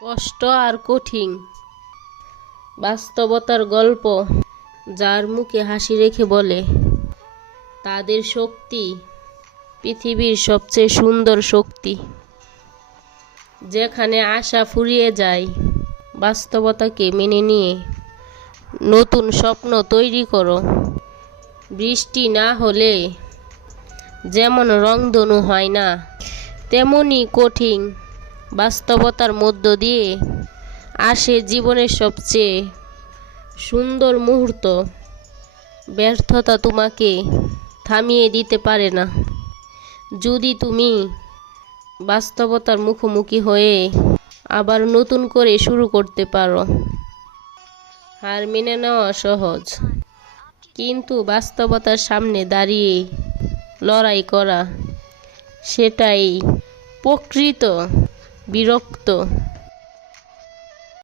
কষ্ট আর কঠিন। বাস্তবতার গল্প যার মুখে হাসি রেখে বলে, তাদের শক্তি পৃথিবীর সবচেয়ে সুন্দর শক্তি। যেখানে আশা ফুরিয়ে যায়, বাস্তবতাকে মেনে নিয়ে নতুন স্বপ্ন তৈরি করো। বৃষ্টি না হলে যেমন রংধনু হয় না তেমনি কঠিন বাস্তবতার মধ্য দিয়ে আসে জীবনের সবচেয়ে সুন্দর মুহূর্ত। ব্যর্থতা তোমাকে থামিয়ে দিতে পারে না। যদি তুমি বাস্তবতার মুখোমুখি হয়ে আবার নতুন করে শুরু করতে পারো, হার মেনে নেওয়া সহজ। কিন্তু বাস্তবতার সামনে দাঁড়িয়ে লড়াই করা, সেটাই প্রকৃত। বিরক্ত।